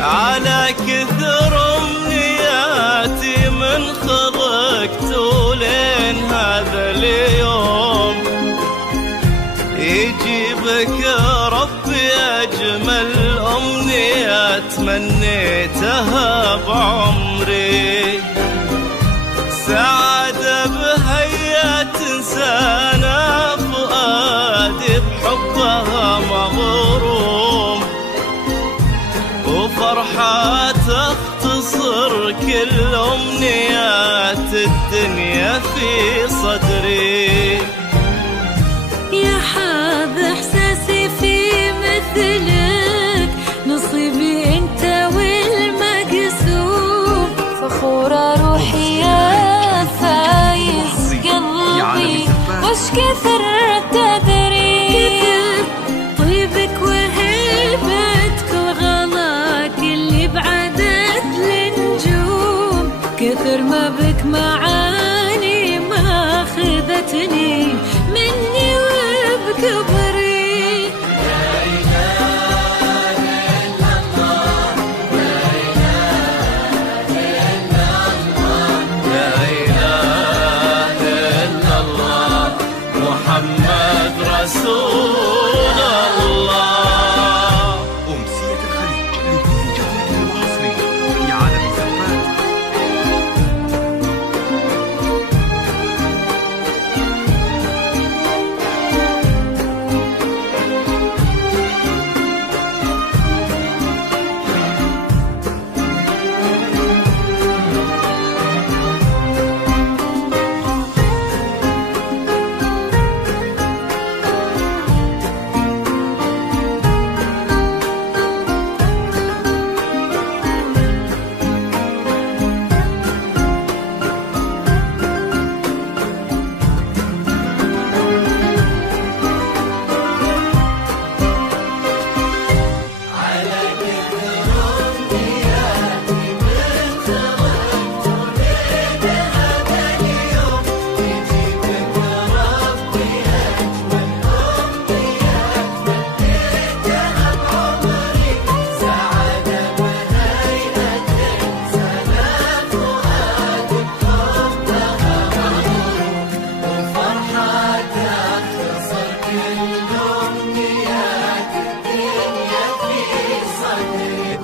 على كثر أمنياتي من خلقت ولين هذا اليوم يجيبك يا ربي أجمل أمنية تمنيتها بعمري، سعادة بهيا تنسانا فؤادي بحبها مغروم، وفرحة تختصر كل أمنيات الدنيا في صدري. يا حاب إحساسي في مثلك، نصيبي أنت والمقسوم، فخورة روحي يا فايز قلبي وش كثر تدري، كثر طيبك وهيبتك وغلاك اللي بعدت النجوم، كثر ما بك معاني ما خذتني مني وبكبري. لا إله إلا الله، لا إله إلا الله، لا إله إلا الله، محمد رسول الله. أمسية الخليج لكل جديد وحصري في عالم الزفات.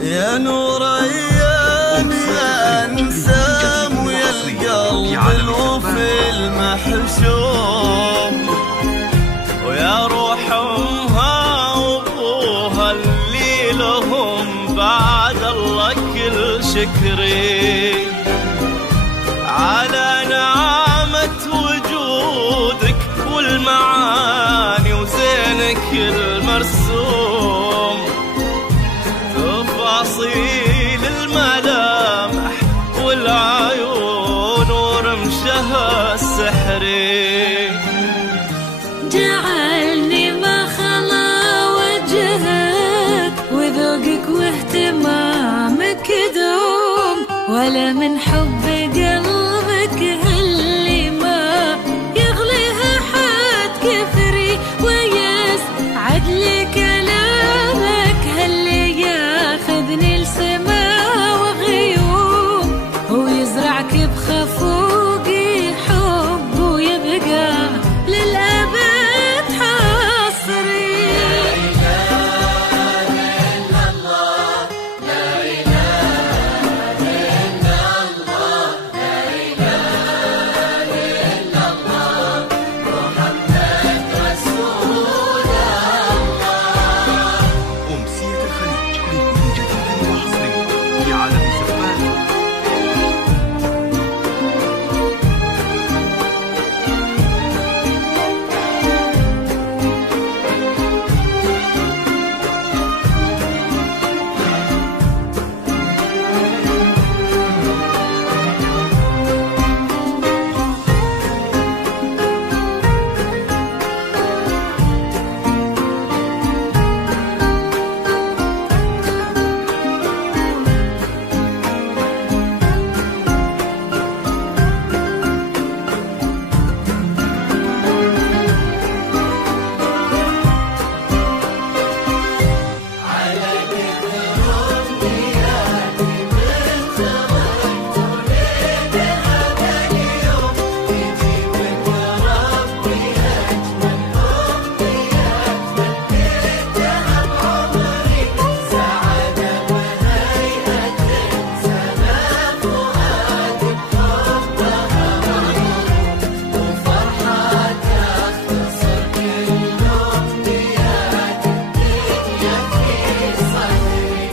يا نور أيام يا أنسام ويا القلب الوفي المحشوم، ويا روح أمها وأبوها اللي لهم بعد الله كل شكري، على نعمة وجودك والمعاني وزينك المرسوم، تفاصيل الملامح والعيون ورمشها السحري، جعلني ما خلا وجهك وذوقك واهتمامك دوم، ولا من حب قلبك اللي ما يغليها حد ويسعد لي كلامك هاللي ياخذني لسما وغيوم، ويزرعك بخفوقي حب ويبقى للأبد حصري.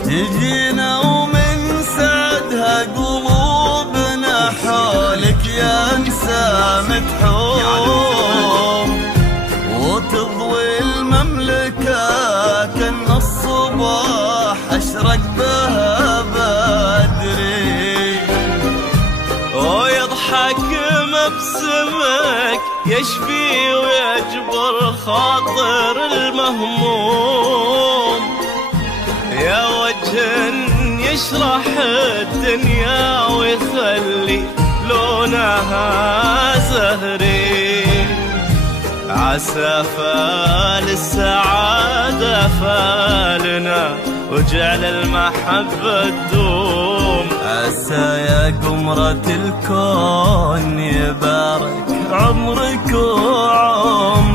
تجينا ومن سعدها قلوبنا حولك يا نسامة حب، وتضوي المملكة كأن الصباح أشرق بها بدري، ويضحك مبسمك يشفي ويجبر خاطر المهموم، يا وجه يشرح الدنيا ويخلي لونها زهري، عسى فال السعادة فالنا وجعل المحبة تدوم، عسى يا قمرة الكون يبارك عمرك وعمري.